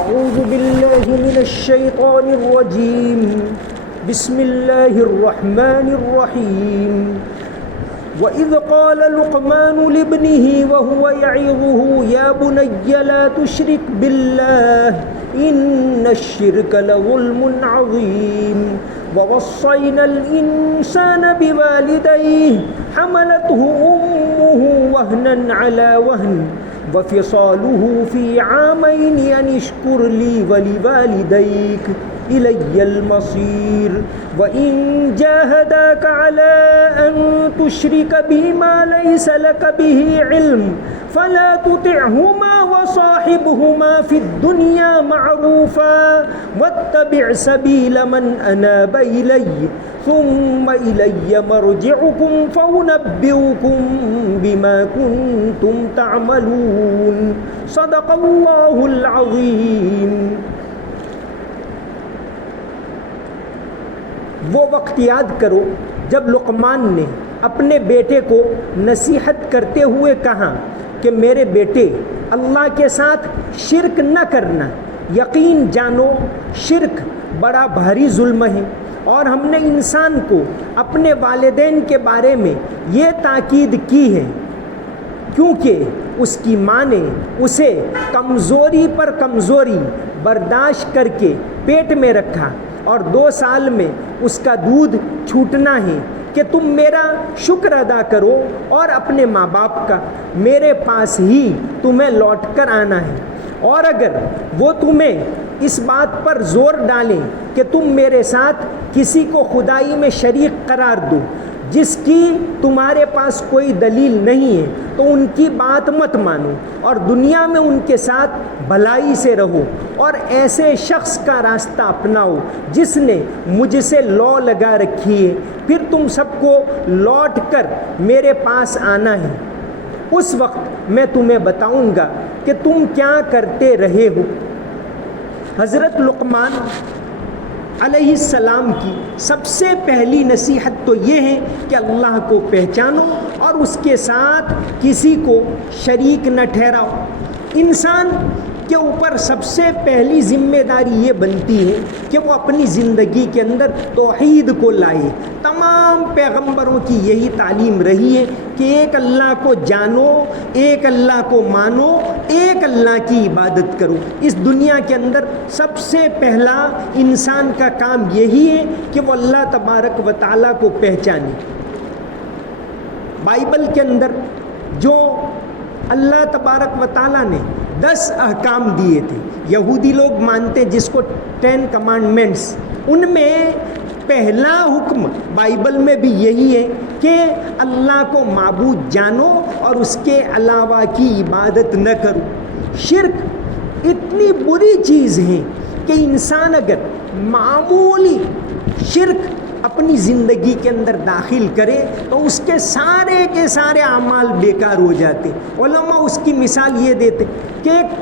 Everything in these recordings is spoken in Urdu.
اعوذ باللہ من الشیطان الرجیم بسم اللہ الرحمن الرحیم وَإِذْ قَالَ لُقْمَانُ لِابْنِهِ وَهُوَ يَعِظُهُ يَا بُنَيَّ لَا تُشْرِكْ بِاللَّهِ إِنَّ الشِّرْكَ لَظُلْمٌ عَظِيمٌ وَوَصَّيْنَا الْإِنسَانَ بِوَالِدَيْهِ حَمَلَتْهُ أُمُّهُ وَهْنًا عَلَى وَهْنٍ وَفِصَالُهُ فِي عَامَيْنِ أَنِ اشْكُرْ لِي وَلِوَالِدَيْكَ إِلَيَّ الْمَصِيرُ وَإِن جَاهَدَاكَ عَلَىٰ أَن تُشْرِكَ بِي مَا لَيْسَ لَكَ بِهِ عِلْمٌ فَلَا تُطِعْهُمَا وَصَاحِبْهُمَا فِي الدُّنْيَا مَعْرُوفًا وَاتَّبِعْ سَبِيلَ مَنْ أَنَابَ إِلَيَّ ثُمَّ إِلَيَّ مَرْجِعُكُمْ فَأُنَبِّئُكُم بِمَا كُنتُمْ تَعْمَلُونَ صدق اللہ العظیم۔ وہ وقت یاد کرو جب لقمان نے اپنے بیٹے کو نصیحت کرتے ہوئے کہا کہ میرے بیٹے اللہ کے ساتھ شرک نہ کرنا، یقین جانو شرک بڑا بھاری ظلم ہے، اور ہم نے انسان کو اپنے والدین کے بارے میں یہ تاکید کی ہے کیونکہ اس کی ماں نے اسے کمزوری پر کمزوری برداشت کر کے پیٹ میں رکھا، اور 2 سال میں اس کا دودھ چھوٹنا ہے کہ تم میرا شکر ادا کرو اور اپنے ماں باپ کا، میرے پاس ہی تمہیں لوٹ کر آنا ہے۔ اور اگر وہ تمہیں اس بات پر زور ڈالیں کہ تم میرے ساتھ کسی کو خدائی میں شریک قرار دو جس کی تمہارے پاس کوئی دلیل نہیں ہے، تو ان کی بات مت مانو اور دنیا میں ان کے ساتھ بھلائی سے رہو، اور ایسے شخص کا راستہ اپناؤ جس نے مجھ سے لو لگا رکھی ہے، پھر تم سب کو لوٹ کر میرے پاس آنا ہے، اس وقت میں تمہیں بتاؤں گا کہ تم کیا کرتے رہے ہو۔ حضرت لقمان علیہ السلام کی سب سے پہلی نصیحت تو یہ ہے کہ اللہ کو پہچانو اور اس کے ساتھ کسی کو شریک نہ ٹھہراؤ۔ انسان کے اوپر سب سے پہلی ذمہ داری یہ بنتی ہے کہ وہ اپنی زندگی کے اندر توحید کو لائے۔ تمام پیغمبروں کی یہی تعلیم رہی ہے کہ ایک اللہ کو جانو، ایک اللہ کو مانو، ایک اللہ کی عبادت کرو۔ اس دنیا کے اندر سب سے پہلا انسان کا کام یہی ہے کہ وہ اللہ تبارک و تعالیٰ کو پہچانے۔ بائبل کے اندر جو اللہ تبارک و تعالیٰ نے 10 احکام دیے تھے، یہودی لوگ مانتے جس کو 10 کمانڈمنٹس، ان میں پہلا حکم بائبل میں بھی یہی ہے کہ اللہ کو معبود جانو اور اس کے علاوہ کی عبادت نہ کرو۔ شرک اتنی بری چیز ہے کہ انسان اگر معمولی شرک اپنی زندگی کے اندر داخل کرے تو اس کے سارے اعمال بیکار ہو جاتے۔ علماء اس کی مثال یہ دیتے کہ ایک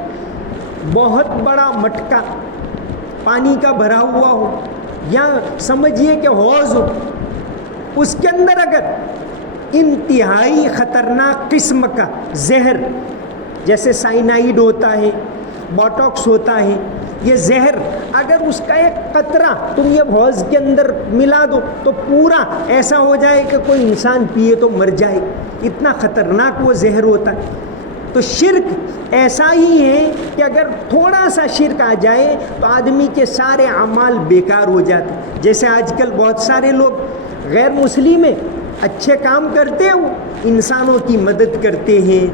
بہت بڑا مٹکا پانی کا بھرا ہوا ہو، یا سمجھیے کہ حوض ہو، اس کے اندر اگر انتہائی خطرناک قسم کا زہر جیسے سائنائیڈ ہوتا ہے، بوٹاکس ہوتا ہے، یہ زہر اگر اس کا ایک قطرہ تم یہ حوض کے اندر ملا دو تو پورا ایسا ہو جائے کہ کوئی انسان پیے تو مر جائے، اتنا خطرناک وہ زہر ہوتا ہے۔ تو شرک ایسا ہی ہے کہ اگر تھوڑا سا شرک آ جائے تو آدمی کے سارے اعمال بیکار ہو جاتے۔ جیسے آج کل بہت سارے لوگ غیر مسلم ہیں، اچھے کام کرتے ہیں، وہ انسانوں کی مدد کرتے ہیں،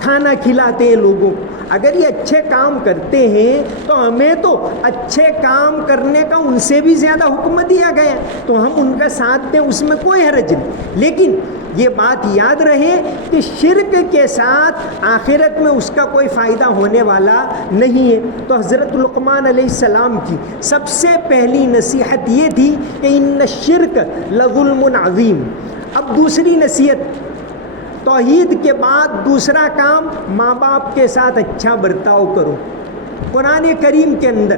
کھانا کھلاتے ہیں لوگوں کو۔ اگر یہ اچھے کام کرتے ہیں تو ہمیں تو اچھے کام کرنے کا ان سے بھی زیادہ حکم دیا گیا، تو ہم ان کا ساتھ دیں، اس میں کوئی حرج نہیں۔ لیکن یہ بات یاد رہے کہ شرک کے ساتھ آخرت میں اس کا کوئی فائدہ ہونے والا نہیں ہے۔ تو حضرت لقمان علیہ السلام کی سب سے پہلی نصیحت یہ تھی کہ ان الشرک لظلم عظیم۔ اب دوسری نصیحت، توحید کے بعد دوسرا کام، ماں باپ کے ساتھ اچھا برتاؤ کرو۔ قرآن کریم کے اندر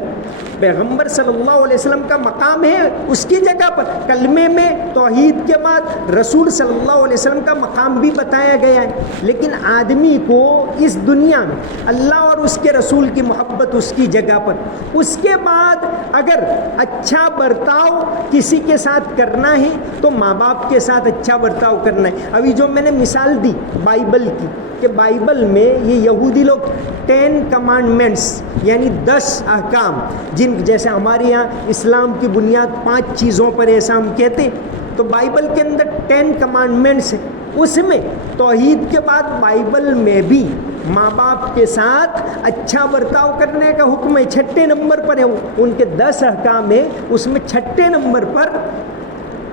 پیغمبر صلی اللہ علیہ وسلم کا مقام ہے اس کی جگہ پر. کلمے میں توحید کے بعد رسول صلی اللہ علیہ وسلم کا مقام بھی بتایا گیا ہے. لیکن آدمی کو اس دنیا میں اللہ اور اس کے رسول کی محبت اس کی جگہ پر, اس کے بعد اگر اچھا برتاؤ کسی کے ساتھ کرنا ہے تو ماں باپ کے ساتھ اچھا برتاؤ کرنا ہے. ابھی جو میں نے مثال دی بائبل کی کہ بائبل میں یہ یہودی لوگ 10 کمانڈمنٹس یعنی 10 احکام, جیسے ہمارے یہاں اسلام کی بنیاد 5 چیزوں پر ایسا ہم کہتے ہیں, تو بائبل کے اندر 10 کمانڈمنٹس ہیں. اس میں توحید کے بعد بائبل میں بھی ماں باپ کے ساتھ اچھا برتاؤ کرنے کا حکم ہے. 6 نمبر پر ہے, ان کے 10 احکام ہیں, اس میں 6 نمبر پر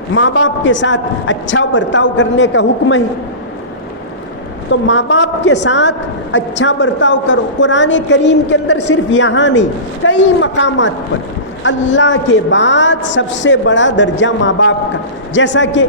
ماں باپ کے ساتھ اچھا برتاؤ کرنے کا حکم ہے. تو ماں باپ کے ساتھ اچھا برتاؤ کرو. قرآن کریم کے اندر صرف یہاں نہیں, کئی مقامات پر اللہ کے بعد سب سے بڑا درجہ ماں باپ کا, جیسا کہ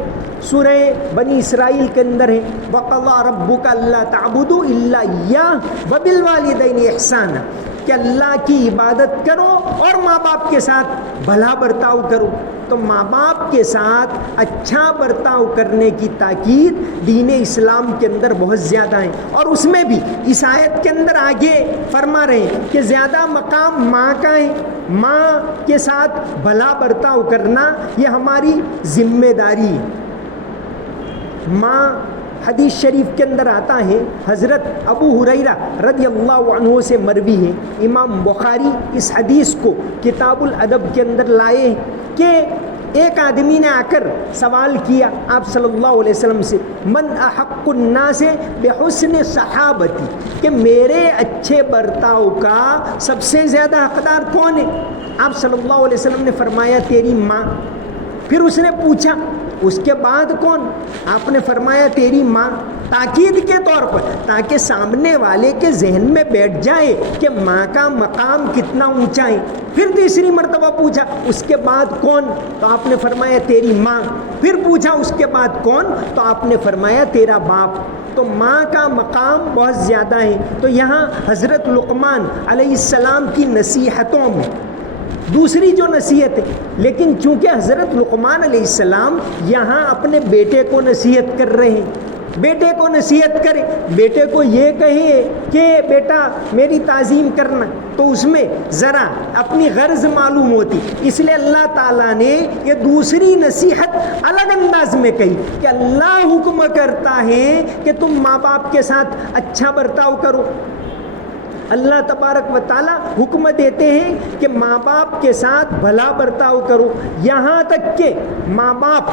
سورہ بنی اسرائیل کے اندر ہے وَقَضَىٰ رَبُّكَ أَلَّا تَعْبُدُوا إِلَّا إِيَّاهُ وَبِالْوَالِدَيْنِ إِحْسَانًا, کہ اللہ کی عبادت کرو اور ماں باپ کے ساتھ بھلا برتاؤ کرو. تو ماں باپ کے ساتھ اچھا برتاؤ کرنے کی تاکید دین اسلام کے اندر بہت زیادہ ہے. اور اس میں بھی اس آیت کے اندر آگے فرما رہے ہیں کہ زیادہ مقام ماں کا ہے. ماں کے ساتھ بھلا برتاؤ کرنا یہ ہماری ذمہ داری ہے. ماں, حدیث شریف کے اندر آتا ہے, حضرت ابو ہریرہ رضی اللہ عنہ سے مروی ہے, امام بخاری اس حدیث کو کتاب الادب کے اندر لائے کہ ایک آدمی نے آ کر سوال کیا آپ صلی اللہ علیہ وسلم سے, من احق الناس بحسن صحابتی, کہ میرے اچھے برتاؤ کا سب سے زیادہ حقدار کون ہے؟ آپ صلی اللہ علیہ وسلم نے فرمایا تیری ماں. پھر اس نے پوچھا اس کے بعد کون؟ آپ نے فرمایا تیری ماں, تاکید کے طور پر, تاکہ سامنے والے کے ذہن میں بیٹھ جائے کہ ماں کا مقام کتنا اونچا ہے. پھر تیسری مرتبہ پوچھا اس کے بعد کون؟ تو آپ نے فرمایا تیری ماں. پھر پوچھا اس کے بعد کون؟ تو آپ نے فرمایا تیرا باپ. تو ماں کا مقام بہت زیادہ ہے. تو یہاں حضرت لقمان علیہ السلام کی نصیحتوں میں دوسری جو نصیحت ہے, لیکن چونکہ حضرت لقمان علیہ السلام یہاں اپنے بیٹے کو نصیحت کر رہے ہیں, بیٹے کو نصیحت کرے, بیٹے کو یہ کہے کہ بیٹا میری تعظیم کرنا, تو اس میں ذرا اپنی غرض معلوم ہوتی. اس لیے اللہ تعالیٰ نے یہ دوسری نصیحت الگ انداز میں کہی کہ اللہ حکم کرتا ہے کہ تم ماں باپ کے ساتھ اچھا برتاؤ کرو. اللہ تبارک و تعالیٰ حکم دیتے ہیں کہ ماں باپ کے ساتھ بھلا برتاؤ کرو. یہاں تک کہ ماں باپ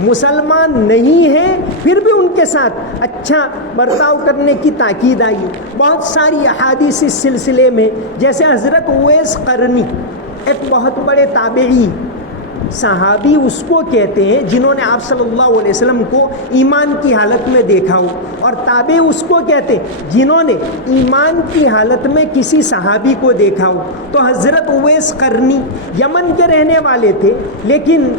مسلمان نہیں ہیں پھر بھی ان کے ساتھ اچھا برتاؤ کرنے کی تاکید آئی. بہت ساری احادیث اس سلسلے میں, جیسے حضرت اویس قرنی ایک بہت بڑے تابعی صحابی اس کو کہتے ہیں جنہوں نے آپ صلی اللہ علیہ وسلم کو ایمان کی حالت میں دیکھا ہو, اور تابعی اس کو کہتے ہیں جنہوں نے ایمان کی حالت میں کسی صحابی کو دیکھا ہو. تو حضرت اویس قرنی یمن کے رہنے والے تھے, لیکن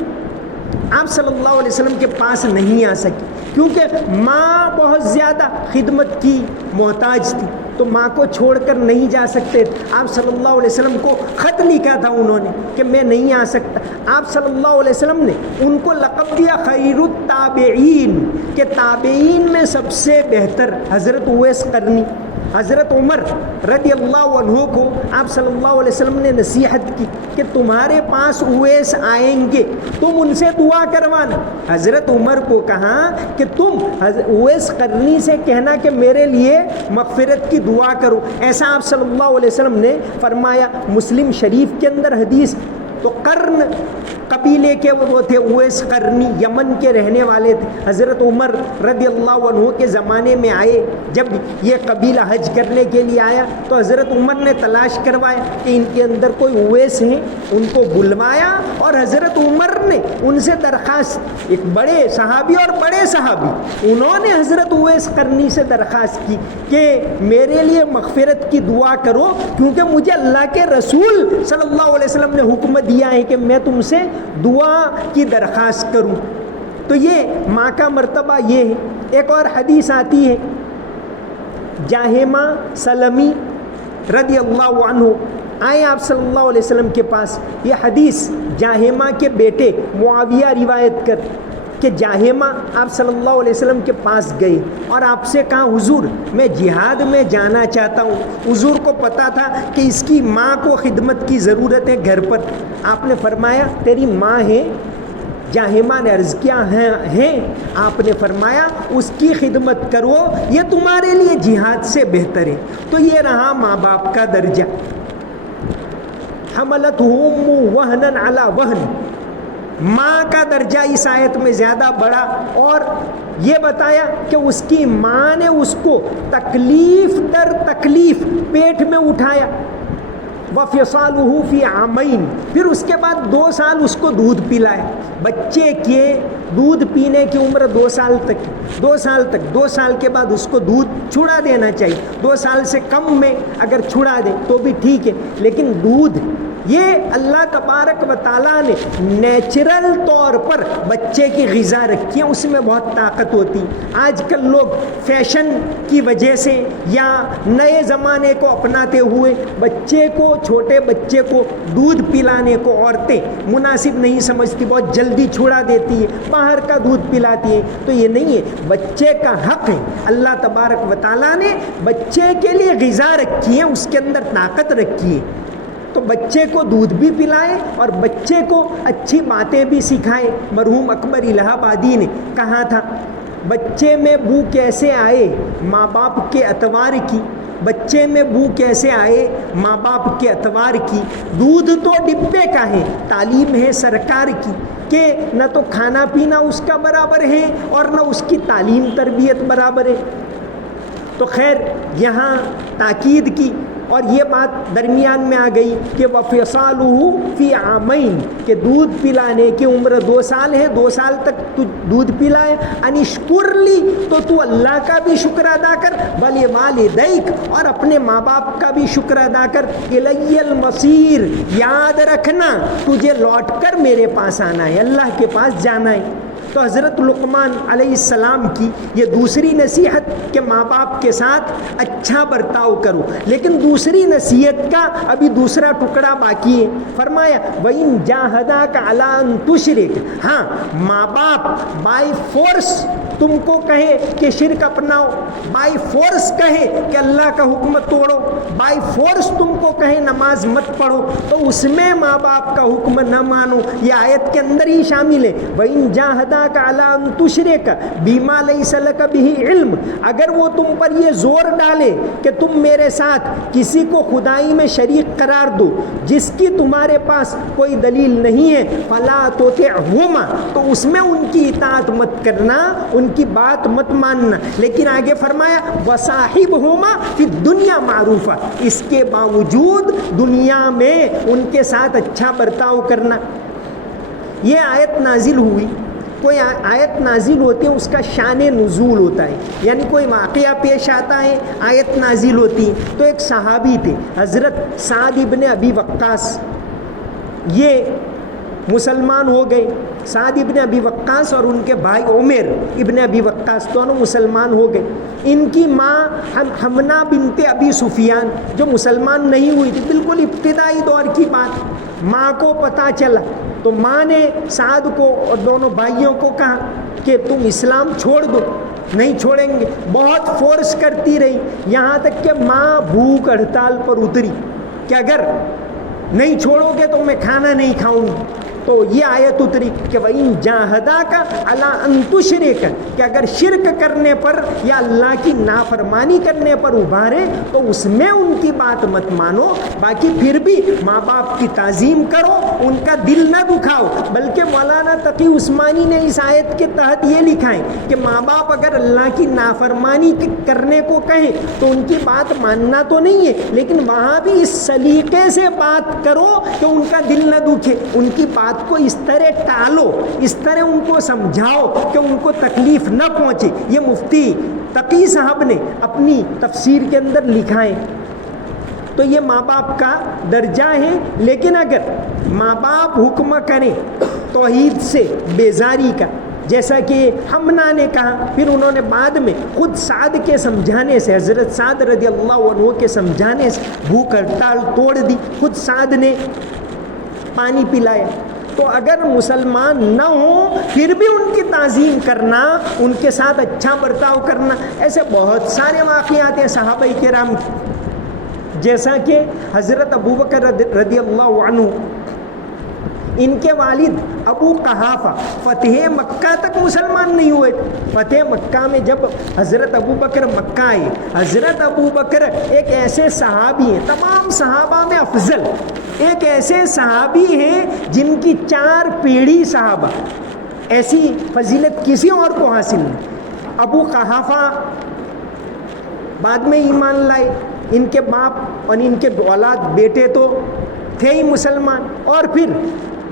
آپ صلی اللہ علیہ وسلم کے پاس نہیں آ سکے کیونکہ ماں بہت زیادہ خدمت کی محتاج تھی, تو ماں کو چھوڑ کر نہیں جا سکتے. آپ صلی اللہ علیہ وسلم کو خط لکھا تھا انہوں نے کہ میں نہیں آ سکتا. آپ صلی اللہ علیہ وسلم نے ان کو لقب دیا خیر التابعین, کہ تابعین میں سب سے بہتر حضرت اویس قرنی. حضرت عمر رضی اللہ عنہ کو آپ صلی اللہ علیہ وسلم نے نصیحت کی کہ تمہارے پاس اویس آئیں گے, تم ان سے دعا کروانا. حضرت عمر کو کہا کہ تم اویس قرنی سے کہنا کہ میرے لیے مغفرت کی دعا کرو. ایسا آپ صلی اللہ علیہ وسلم نے فرمایا. مسلم شریف کے اندر حدیث. تو قرن قبیلے کے وہ تھے, اویس قرنی یمن کے رہنے والے تھے. حضرت عمر رضی اللہ عنہ کے زمانے میں آئے, جب یہ قبیلہ حج کرنے کے لیے آیا تو حضرت عمر نے تلاش کروایا کہ ان کے اندر کوئی اویس ہیں, ان کو بلوایا اور حضرت عمر نے ان سے درخواست, ایک بڑے صحابی اور بڑے صحابی, انہوں نے حضرت اویس قرنی سے درخواست کی کہ میرے لیے مغفرت کی دعا کرو, کیونکہ مجھے اللہ کے رسول صلی اللہ علیہ وسلم نے حکم دیا ہے کہ میں تم سے دعا کی درخواست کروں. تو یہ ماں کا مرتبہ یہ ہے. ایک اور حدیث آتی ہے, جاہمہ سلمی رضی اللہ عنہ آئے آپ صلی اللہ علیہ وسلم کے پاس. یہ حدیث جاہمہ کے بیٹے معاویہ روایت کر کہ جاہمہ آپ صلی اللہ علیہ وسلم کے پاس گئے اور آپ سے کہا حضور میں جہاد میں جانا چاہتا ہوں. حضور کو پتا تھا کہ اس کی ماں کو خدمت کی ضرورت ہے گھر پر. آپ نے فرمایا تیری ماں ہے؟ جاہمہ نے عرض کیا ہیں. آپ نے فرمایا اس کی خدمت کرو، یہ تمہارے لیے جہاد سے بہتر ہے. تو یہ رہا ماں باپ کا درجہ. حملتہ امہ وہنًا علی وہن، ماں کا درجہ اس آیت میں زیادہ بڑا. اور یہ بتایا کہ اس کی ماں نے اس کو تکلیف در تکلیف پیٹ میں اٹھایا. وَفِصَالُهُ فِي عَامَيْنِ، پھر اس کے بعد 2 سال اس کو دودھ پلایا. بچے کے دودھ پینے کی عمر 2 سال تک، 2 سال تک. 2 سال کے بعد اس کو دودھ چھڑا دینا چاہیے. 2 سال سے کم میں اگر چھڑا دیں تو بھی ٹھیک ہے، لیکن دودھ یہ اللہ تبارک و تعالیٰ نے نیچرل طور پر بچے کی غذا رکھی ہے، اس میں بہت طاقت ہوتی. آج کل لوگ فیشن کی وجہ سے یا نئے زمانے کو اپناتے ہوئے بچے کو، چھوٹے بچے کو دودھ پلانے کو عورتیں مناسب نہیں سمجھتی، بہت جلدی چھڑا دیتی ہے، باہر کا دودھ پلاتی ہے. تو یہ نہیں ہے، بچے کا حق ہے. اللہ تبارک و تعالیٰ نے بچے کے لیے غذا رکھی ہے، اس کے اندر طاقت رکھی ہے. تو بچے کو دودھ بھی پلائے اور بچے کو اچھی باتیں بھی سکھائے. مرحوم اکبر الہ آبادی نے کہا تھا بچے میں بو کیسے آئے ماں باپ کے اتوار کی، بچے میں بو کیسے آئے ماں باپ کے اتوار کی. دودھ تو ڈبے کا ہے، تعلیم ہے سرکار کی کہ نہ تو کھانا پینا اس کا برابر ہے اور نہ اس کی تعلیم تربیت برابر ہے. تو خیر یہاں تاکید کی اور یہ بات درمیان میں آ گئی کہ وَفِصَالُهُ فِي عَامَيْنِ، کہ دودھ پلانے کی عمر 2 سال ہے، 2 سال تک تو دودھ پلائے. انشکر لی، تو اللہ کا بھی شکر ادا کر، وَلِوَالِدَيْكَ، اور اپنے ماں باپ کا بھی شکر ادا کر. إِلَيَّ الْمَصِيرُ، یاد رکھنا تجھے لوٹ کر میرے پاس آنا ہے، اللہ کے پاس جانا ہے. تو حضرت لقمان علیہ السلام کی یہ دوسری نصیحت کہ ماں باپ کے ساتھ اچھا برتاؤ کرو. لیکن دوسری نصیحت کا ابھی دوسرا ٹکڑا باقی ہے. فرمایا وَإِن جَاهَدَاكَ عَلَىٰ أَن تُشْرِكَ، ہاں ماں باپ بائی فورس تم کو کہے کہ شرک اپناؤ، بائی فورس کہے کہ اللہ کا حکم توڑو، بائی فورس تم کو کہے نماز مت پڑھو، تو اس میں ماں باپ کا حکم نہ مانو. یہ آیت کے اندر ہی شامل ہے. وَإِن جَاهَدَاكَ عَلَىٰ أَن تُشْرِكَ بِمَا لَيْسَ لَكَ بِهِ عِلْمٌ، اگر وہ تم پر یہ زور ڈالے کہ تم میرے ساتھ کسی کو خدائی میں شریک قرار دو جس کی تمہارے پاس کوئی دلیل نہیں ہے، فَلَا تُطِعْهُمَا، تو اس میں ان کی اطاعت مت کرنا، ان کی بات مت ماننا. لیکن آگے فرمایا وَصَاحِبْهُمَا فِي الدُّنْيَا مَعْرُوفًا، اس کے باوجود دنیا میں ان کے ساتھ اچھا برتاؤ کرنا. یہ آیت نازل ہوئی. کوئی آیت نازل ہوتی ہے اس کا شان نزول ہوتا ہے، یعنی کوئی واقعہ پیش آتا ہے آیت نازل ہوتی ہے. تو ایک صحابی تھے حضرت سعد ابن ابی وقاص، یہ مسلمان ہو گئے. سعد ابن ابی وقاص اور ان کے بھائی عمر ابن ابی وقاص دونوں مسلمان ہو گئے. ان کی ماں حمنہ بنت ابی سفیان جو مسلمان نہیں ہوئی تھی، بالکل ابتدائی دور کی بات. ماں کو پتہ چلا تو ماں نے سعد کو اور دونوں بھائیوں کو کہا کہ تم اسلام چھوڑ دو. نہیں چھوڑیں گے، بہت فورس کرتی رہی، یہاں تک کہ ماں بھوک ہڑتال پر اتری کہ اگر نہیں چھوڑو گے تو میں کھانا نہیں کھاؤں گی. تو یہ آیت اتری کہ وَإِن جَاهَدَاكَ عَلَىٰ أَن تُشْرِكَ، کہ اگر شرک کرنے پر یا اللہ کی نافرمانی کرنے پر ابھارے تو اس میں ان کی بات مت مانو. باقی پھر بھی ماں باپ کی تعظیم کرو، ان کا دل نہ دکھاؤ. بلکہ مولانا تقی عثمانی نے اس آیت کے تحت یہ لکھا ہے کہ ماں باپ اگر اللہ کی نافرمانی کرنے کو کہیں تو ان کی بات ماننا تو نہیں ہے، لیکن وہاں بھی اس سلیقے سے بات کرو کہ ان کا دل نہ دکھے. ان کی بات کو اس طرح ٹالو، اس طرح ان کو سمجھاؤ کہ ان کو تکلیف نہ پہنچے. یہ مفتی تقی صاحب نے اپنی تفسیر کے اندر لکھا ہے. تو یہ ماں باپ کا درجہ ہے. لیکن اگر ماں باپ حکم کریں توحید سے بیزاری کا، جیسا کہ حمنا نے کہا. پھر انہوں نے بعد میں خود سعد کے سمجھانے سے, حضرت سعد رضی اللہ عنہ کے سمجھانے سے بھوک ہڑتال توڑ دی. خود سعد نے پانی پلایا. تو اگر مسلمان نہ ہوں پھر بھی ان کی تعظیم کرنا, ان کے ساتھ اچھا برتاؤ کرنا, ایسے بہت سارے واقعات ہیں صحابہ کرام کی. جیسا کہ حضرت ابوبکر رضی اللہ عنہ, ان کے والد ابو قحافہ فتح مکہ تک مسلمان نہیں ہوئے. فتح مکہ میں جب حضرت ابوبکر مکہ آئے, حضرت ابوبکر ایک ایسے صحابی ہیں, تمام صحابہ میں افضل, ایک ایسے صحابی ہیں جن کی 4 پیڑھی صحابہ, ایسی فضیلت کسی اور کو حاصل نہیں. ابو قحافہ بعد میں ایمان لائے, ان کے باپ اور ان کے اولاد بیٹے تو تھے ہی مسلمان, اور پھر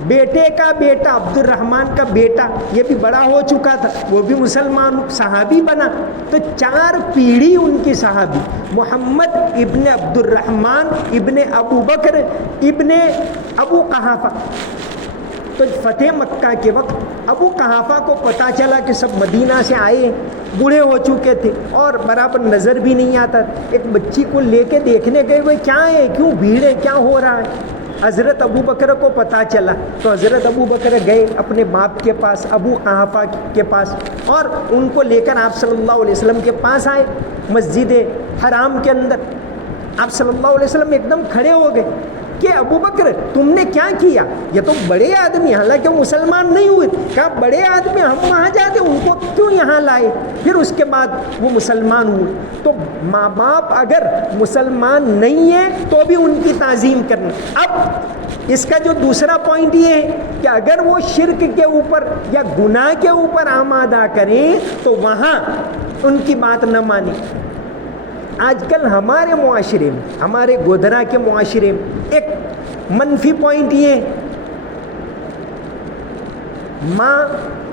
بیٹے کا بیٹا عبد الرحمن کا بیٹا یہ بھی بڑا ہو چکا تھا, وہ بھی مسلمان صحابی بنا. تو 4 پیڑھی ان کی صحابی, محمد ابن عبد الرحمن ابن ابو بکر ابن ابو قحافہ. تو فتح مکہ کے وقت ابو قحافہ کو پتہ چلا کہ سب مدینہ سے آئے, بوڑھے ہو چکے تھے اور برابر نظر بھی نہیں آتا. ایک بچی کو لے کے دیکھنے گئے, وہ کیا ہے, کیوں بھیڑ ہے, کیا ہو رہا ہے. حضرت ابو بکر کو پتہ چلا تو حضرت ابو بکر گئے اپنے باپ کے پاس, ابو قحافہ کے پاس, اور ان کو لے کر آپ صلی اللہ علیہ وسلم کے پاس آئے مسجد حرام کے اندر. آپ صلی اللہ علیہ وسلم ایک دم کھڑے ہو گئے کہ ابو بکر تم نے کیا کیا, یہ تو بڑے آدمی, حالانکہ مسلمان نہیں ہوئے, کہا بڑے آدمی ہم وہاں جاتے, ان کو کیوں یہاں لائے. پھر اس کے بعد وہ مسلمان ہوئے. تو ماں باپ اگر مسلمان نہیں ہیں تو بھی ان کی تعظیم کرنا. اب اس کا جو دوسرا پوائنٹ یہ ہے کہ اگر وہ شرک کے اوپر یا گناہ کے اوپر آمادہ کریں تو وہاں ان کی بات نہ مانیں. آج کل ہمارے معاشرے میں, ہمارے گودھرا کے معاشرے میں ایک منفی پوائنٹ یہ ہے, ماں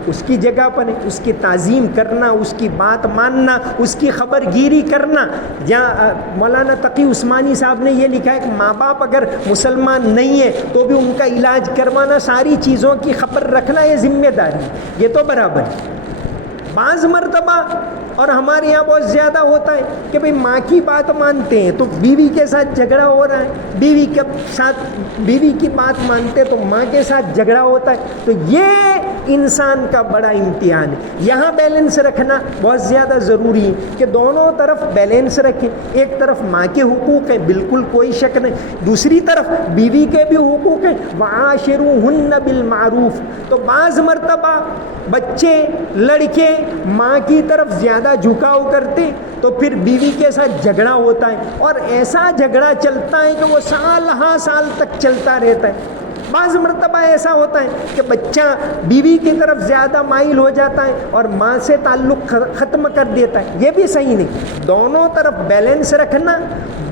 اس کی جگہ پر ہے, اس کی تعظیم کرنا, اس کی بات ماننا, اس کی خبر گیری کرنا. جہاں مولانا تقی عثمانی صاحب نے یہ لکھا ہے کہ ماں باپ اگر مسلمان نہیں ہے تو بھی ان کا علاج کروانا, ساری چیزوں کی خبر رکھنا, یہ ذمہ داری ہے. یہ تو برابر ہے. بعض مرتبہ اور ہمارے یہاں بہت زیادہ ہوتا ہے کہ بھئی ماں کی بات مانتے ہیں تو بیوی کے ساتھ جھگڑا ہو رہا ہے, بیوی کے ساتھ بیوی کی بات مانتے تو ماں کے ساتھ جھگڑا ہوتا ہے. تو یہ انسان کا بڑا امتحان ہے. یہاں بیلنس رکھنا بہت زیادہ ضروری ہے کہ دونوں طرف بیلنس رکھیں. ایک طرف ماں کے حقوق ہیں, بالکل کوئی شک نہیں, دوسری طرف بیوی کے بھی حقوق ہیں, وعاشروہن بالمعروف. تو بعض مرتبہ بچے لڑکے ماں کی طرف زیادہ جھکاؤ کرتے تو پھر بیوی کے ساتھ جھگڑا ہوتا ہے, اور ایسا جھگڑا چلتا ہے کہ وہ سال ہاں سال تک چلتا رہتا ہے. بعض مرتبہ ایسا ہوتا ہے کہ بچہ بیوی کی طرف زیادہ مائل ہو جاتا ہے اور ماں سے تعلق ختم کر دیتا ہے. یہ بھی صحیح نہیں. دونوں طرف بیلنس رکھنا,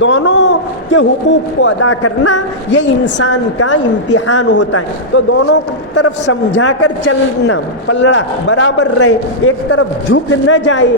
دونوں کے حقوق کو ادا کرنا, یہ انسان کا امتحان ہوتا ہے. تو دونوں طرف سمجھا کر چلنا, پلڑا برابر رہے, ایک طرف جھک نہ جائے.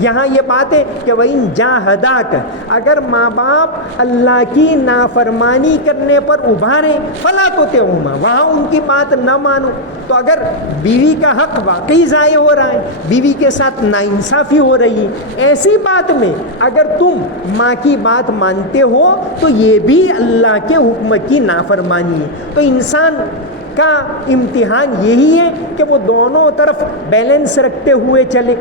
یہاں یہ بات ہے کہ وَإِن جَاهَدَاكَ, اگر ماں باپ اللہ کی نافرمانی کرنے پر ابھاریں فَلَا تُطِعْهُمَا, وہاں ان کی بات نہ مانو. تو اگر بیوی کا حق واقعی ضائع ہو رہا ہے, بیوی کے ساتھ ناانصافی ہو رہی ہے, ایسی بات میں اگر تم ماں کی بات مانتے ہو تو یہ بھی اللہ کے حکم کی نافرمانی ہے. تو انسان کا امتحان یہی ہے کہ وہ دونوں طرف بیلنس رکھتے ہوئے چلے.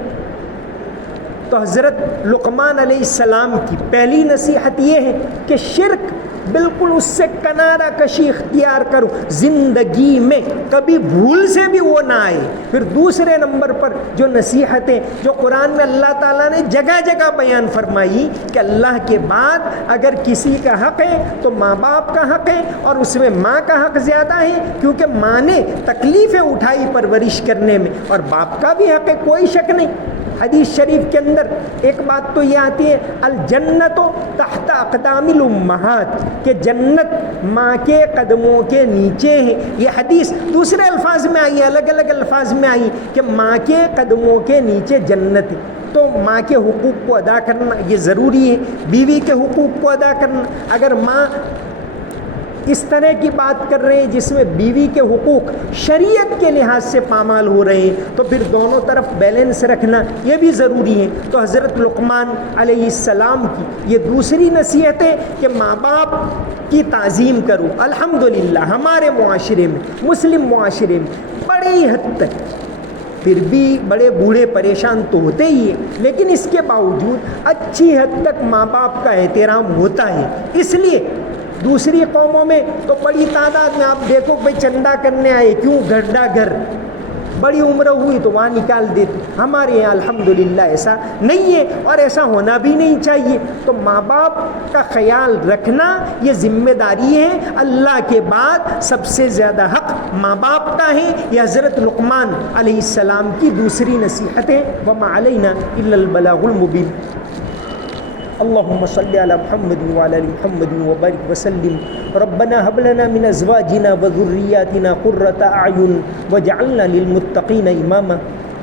تو حضرت لقمان علیہ السلام کی پہلی نصیحت یہ ہے کہ شرک بالکل اس سے کنارہ کشی اختیار کرو, زندگی میں کبھی بھول سے بھی وہ نہ آئے. پھر دوسرے نمبر پر جو نصیحتیں جو قرآن میں اللہ تعالیٰ نے جگہ جگہ بیان فرمائی کہ اللہ کے بعد اگر کسی کا حق ہے تو ماں باپ کا حق ہے, اور اس میں ماں کا حق زیادہ ہے کیونکہ ماں نے تکلیفیں اٹھائی پرورش کرنے میں, اور باپ کا بھی حق ہے, کوئی شک نہیں. حدیث شریف کے اندر ایک بات تو یہ آتی ہے الجنت تحت اقدام الامہات, کہ جنت ماں کے قدموں کے نیچے ہے. یہ حدیث دوسرے الفاظ میں آئی, الگ الگ الفاظ میں آئی کہ ماں کے قدموں کے نیچے جنت ہے. تو ماں کے حقوق کو ادا کرنا یہ ضروری ہے, بیوی کے حقوق کو ادا کرنا. اگر ماں اس طرح کی بات کر رہے ہیں جس میں بیوی کے حقوق شریعت کے لحاظ سے پامال ہو رہے ہیں، تو پھر دونوں طرف بیلنس رکھنا یہ بھی ضروری ہے۔ تو حضرت لقمان علیہ السلام کی یہ دوسری نصیحت ہے کہ ماں باپ کی تعظیم کرو۔ الحمدللہ ہمارے معاشرے میں، مسلم معاشرے میں بڑی حد تک، پھر بھی بڑے بوڑھے پریشان تو ہوتے ہی ہیں، لیکن اس کے باوجود اچھی حد تک ماں باپ کا احترام ہوتا ہے۔ اس لیے دوسری قوموں میں تو بڑی تعداد میں آپ دیکھو بھائی چندہ کرنے آئے، کیوں گھرڈا گھر، بڑی عمر ہوئی تو وہاں نکال دیتے۔ ہمارے یہاں الحمدللہ ایسا نہیں ہے اور ایسا ہونا بھی نہیں چاہیے۔ تو ماں باپ کا خیال رکھنا یہ ذمہ داری ہے، اللہ کے بعد سب سے زیادہ حق ماں باپ کا ہے۔ یہ حضرت لقمان علیہ السلام کی دوسری نصیحت ہے۔ وما علینا الا البلاغ المبین۔ اللهم صل على محمد وعلى ال محمد وبارك وسلم۔ ربنا هب لنا من ازواجنا وذرياتنا قرة اعين واجعلنا للمتقين اماما۔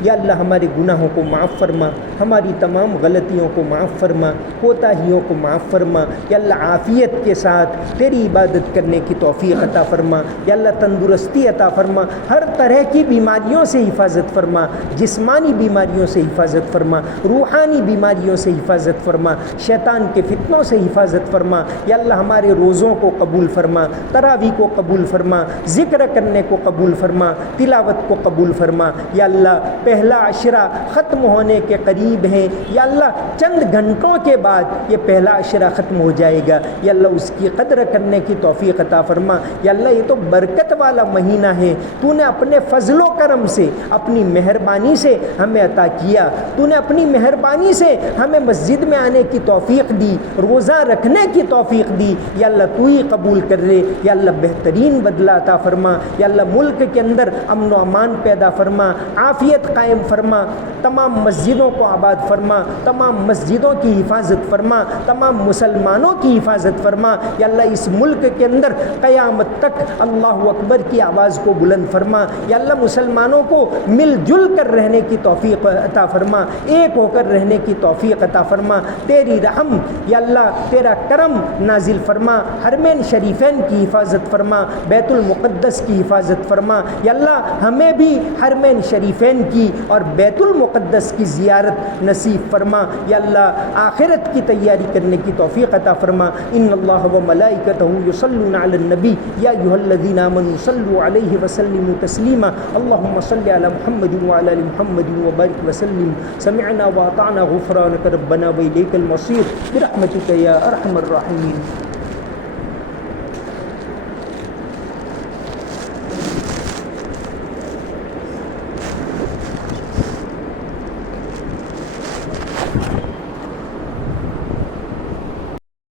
یا اللہ ہمارے گناہوں کو معاف فرما، ہماری تمام غلطیوں کو معاف فرما، کوتاہیوں کو معاف فرما۔ یا اللہ عافیت کے ساتھ تیری عبادت کرنے کی توفیق عطا فرما۔ یا اللہ تندرستی عطا فرما، ہر طرح کی بیماریوں سے حفاظت فرما، جسمانی بیماریوں سے حفاظت فرما، روحانی بیماریوں سے حفاظت فرما، شیطان کے فتنوں سے حفاظت فرما۔ یا اللہ ہمارے روزوں کو قبول فرما، تراویح کو قبول فرما، ذکر کرنے کو قبول فرما، تلاوت کو قبول فرما۔ یا اللہ پہلا عشرہ ختم ہونے کے قریب ہیں، یا اللہ چند گھنٹوں کے بعد یہ پہلا عشرہ ختم ہو جائے گا۔ یا اللہ اس کی قدر کرنے کی توفیق عطا فرما۔ یا اللہ یہ تو برکت والا مہینہ ہے، تو نے اپنے فضل و کرم سے، اپنی مہربانی سے ہمیں عطا کیا۔ تو نے اپنی مہربانی سے ہمیں مسجد میں آنے کی توفیق دی، روزہ رکھنے کی توفیق دی۔ یا اللہ تو ہی قبول کر لے۔ یا اللہ بہترین بدلہ عطا فرما۔ یا اللہ ملک کے اندر امن و امان پیدا فرما، عافیت قائم فرما، تمام مسجدوں کو آباد فرما، تمام مسجدوں کی حفاظت فرما، تمام مسلمانوں کی حفاظت فرما۔ یا اللہ اس ملک کے اندر قیامت تک اللہ اکبر کی آواز کو بلند فرما۔ یا اللہ مسلمانوں کو مل جل کر رہنے کی توفیق عطا فرما، ایک ہو کر رہنے کی توفیق عطا فرما۔ تیری رحم یا اللہ تیرا کرم نازل فرما، حرمین شریفین کی حفاظت فرما، بیت المقدس کی حفاظت فرما۔ یا اللہ ہمیں بھی حرمین شریفین کی اور بیت المقدس کی زیارت نصیب فرما۔ یا اللہ آخرت کی تیاری کرنے کی توفیق عطا فرما۔ ان اللہ و ملائکتہ یصلون علی النبی یا ایھا الذین آمنوا صلوا علیہ وسلموا تسلیما۔ اللهم صل علی محمد وعلی ال محمد وبارک وسلم۔ سمعنا واطعنا غفرانک ربنا والیک المصیر برحمتک یا ارحم الراحمین۔